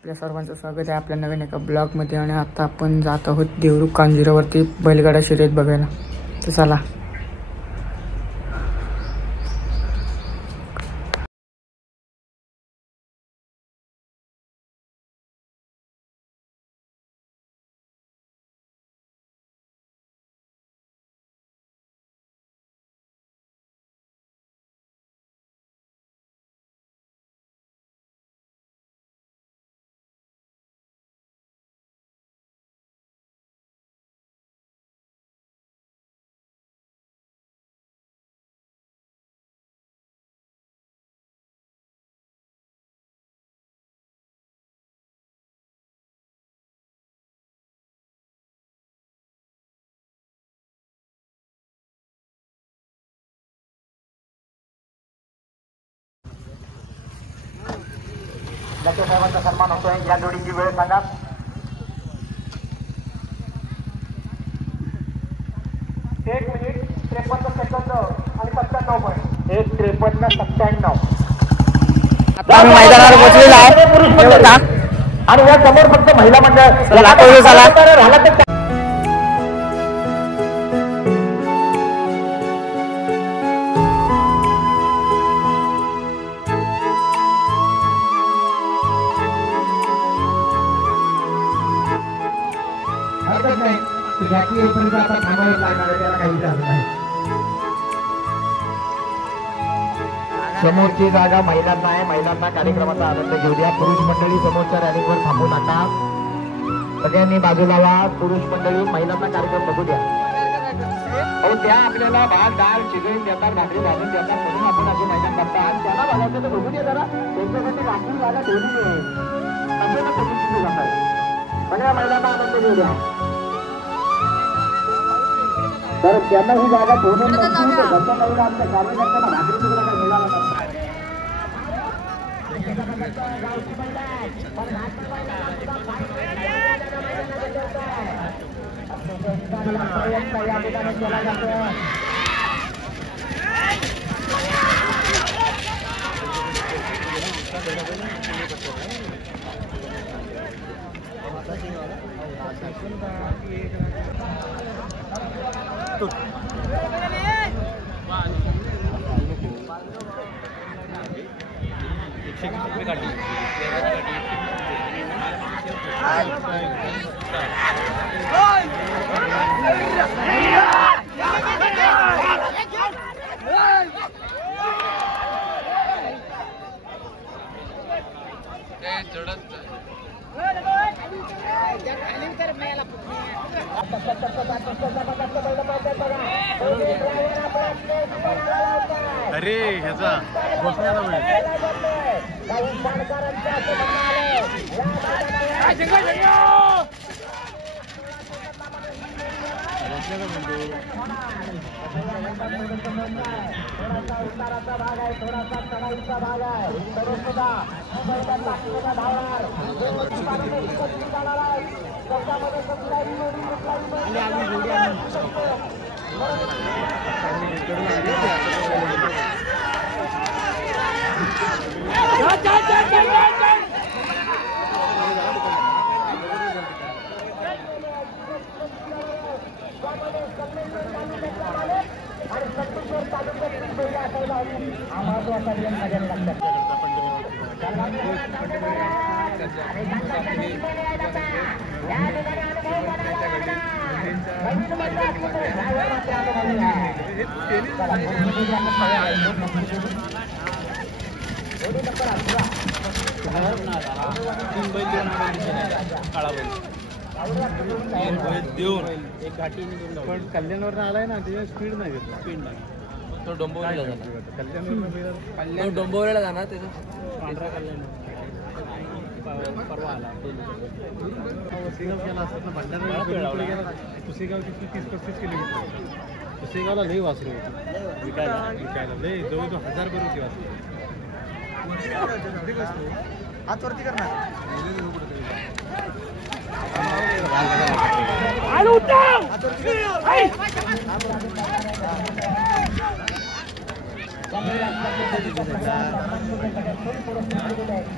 आपल्या सर्वांचं स्वागत आहे आपल्या नवीन एका ब्लॉगमध्ये. आणि आता आपण जात आहोत देवरुख कांजुरावरती बैलगाडा शर्यत बघायला. तर चला. लक्ष्मी साहेबांचा सन्मान होतोय. या जोडीची वेळ सांगा. 1 मिनिट 53 सेकंद आणि 97 पॉईंट. 1:53:97. आता आम्ही मैदानावर पोहोचलेलो आहे आणि या समोर फक्त महिला मंडळ झाला. समोरची जागा महिलांना आहे. महिलांना कार्यक्रमाचा आनंद घेऊ द्या. पुरुष मंडळी समोरच्या रॅलीवर थांबू नका. सगळ्यांनी बाजूला व्हा. पुरुष मंडळी महिलांना कार्यक्रम बघू द्या. अहो त्या आपल्याला भात डाळ शिजवून देतात, भाकरी भाजून देतात, म्हणून आपण असे मैदान बघतात. त्यांना बघायचं तर बघू दे जरा. त्यांच्यासाठी राखून जागा ठेवली आहे. कशाला पद्धतीने जात आहे. सगळ्या महिलांना आनंद घेऊ द्या. तर त्यांना ही जागा ठेवून आमच्या कार्यकर्त्यांना भाकरी तुकडा काय मिळाला नसता. या ठिकाणी केला जातो. अरे ह्याचा बसण्याला वेळ थोडासा उताराचा भाग आहे, थोडासा चढाईचा भाग आहे. तरी सुद्धा आणि सत्तेश्वर तालुक्यातील बैल असायला हवी. हा महत्वाचा नियम सगळ्यांना लक्षात. देऊन एक घाटी पण कल्याणवर आलाय ना, त्याच्या स्पीड नाही घेतला. स्पीड नाही. तो डोंबिवलीला जाणार. कल्याण डोंबिवलीला जाणार. त्याचा पांढरा कल्याण परवा आला. पुसेगाव गेला असतात ना, भंडारा पुसेगावची 30-35 किलोमीटर. पुसेगावला लई वासरू होती विकायला लई जवळ 1000 रुपये वासरू. हात वरती करणार.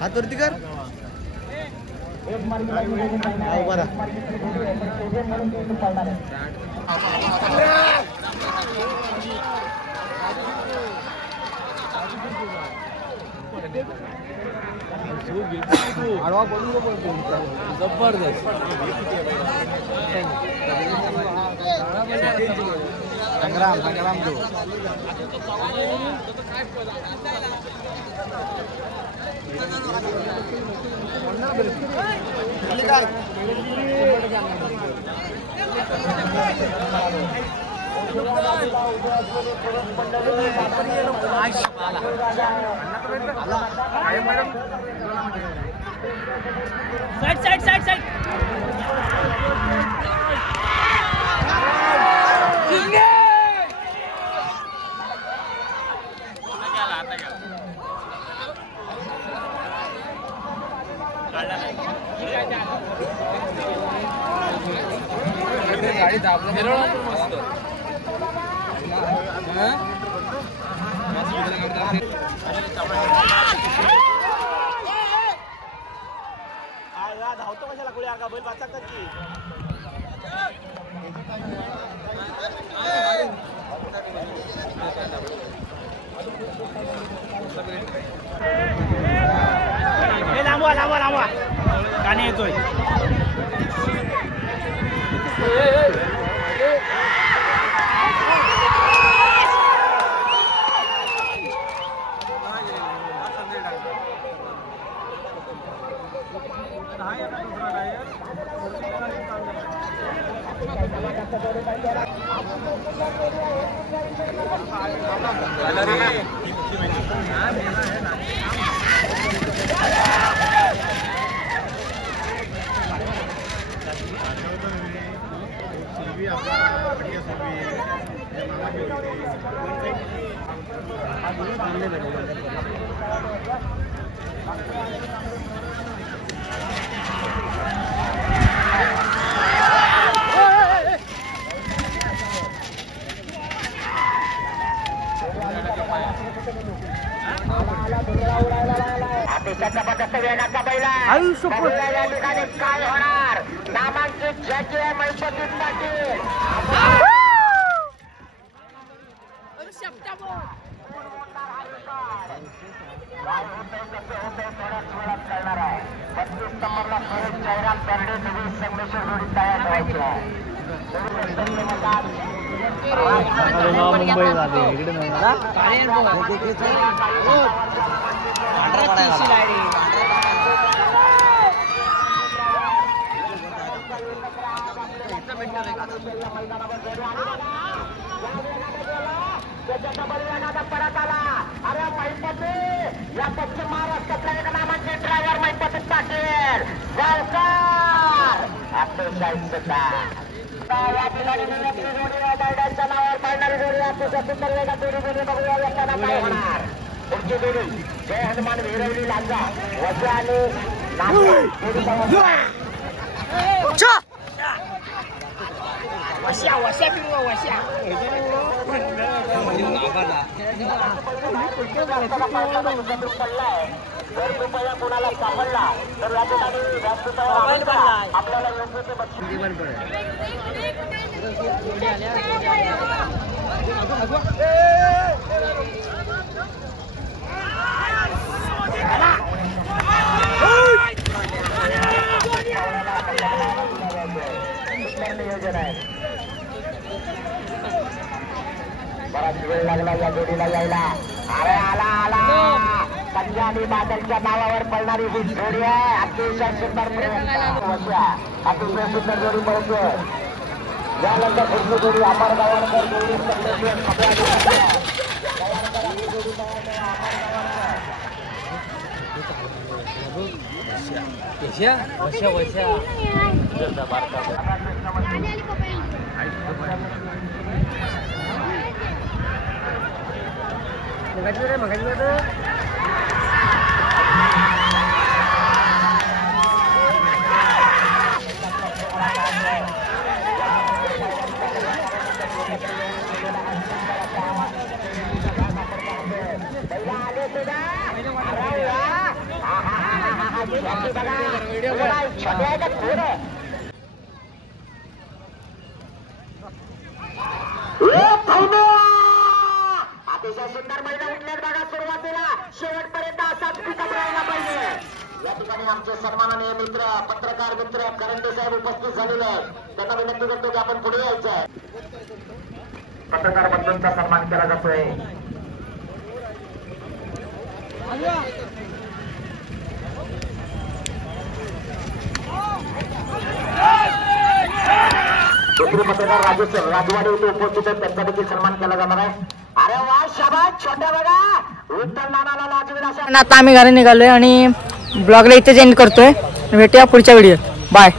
हात वरती कर. एक मार्गीला नियोजन आहे. म्हणून ती इथून पळणार आहे. जबरदस्त संग्राम तो साइड गाडी धावतो कशाला कुठे का बैल वाचतात की लांबवा गाणे येतोय. काय होणार नामांकित जज मैपती पाटील करणार आहे. 32 नंबरला सुरेश जयराम तरडे नवीन संगमेश्वर जोडी तयार करायची आहे. परत आला. अरे मैपती या पश्चिम महाराष्ट्रातल्या एक नामांचे ड्रायव्हर मैपती पाटील गावकर या बिलाडीने जोडी बैलांच्या नावावर पाळणारी जोडी अतिशय सुंदर वेगात जोडी बघूया येताना काय होणार. पुढची जोडी जय हनुमान विरवली लांजा वजा आणि वश्या फिरवा वश्या जर रुपया कोणाला सापडला तर या ठिकाणी आपल्याला योग्य नियोजन आहे. बराच वेळ लागला या जोडीला यायला. अरे आला पंजाबी बादलच्या नावावर पळणारी ही जोडी आहे. अतिशय सुंदर अतिशय सुंदर जोडी पळतोय. यानंतर पुढची जोडी अमर गावणकर जोडी छोट्या आहे का कोण आहे अतिशय सुंदर महिला उठल्यात बघा सुरुवातीला शेवटपर्यंत असाच पिकअप राहायला पाहिजे या ठिकाणी आमचे सन्माननीय मित्र पत्रकार मित्र करंडे साहेब उपस्थित झालेले आहेत त्यांना विनंती करतो की आपण पुढे यायचं आहे पत्रकार बंधूंचा सन्मान केला जातोय दुसरे पत्रकार राजवाडे इथे उपस्थित आहेत त्यांचा देखील सन्मान केला जाणार आहे अरे वा शाबास छोट्या बघा विठ्ठल नानाला लाजवीर अशा आता आम्ही घरी निघालोय आणि ब्लॉगला इथेच एंड करतोय भेटूया पुढच्या व्हिडिओत बाय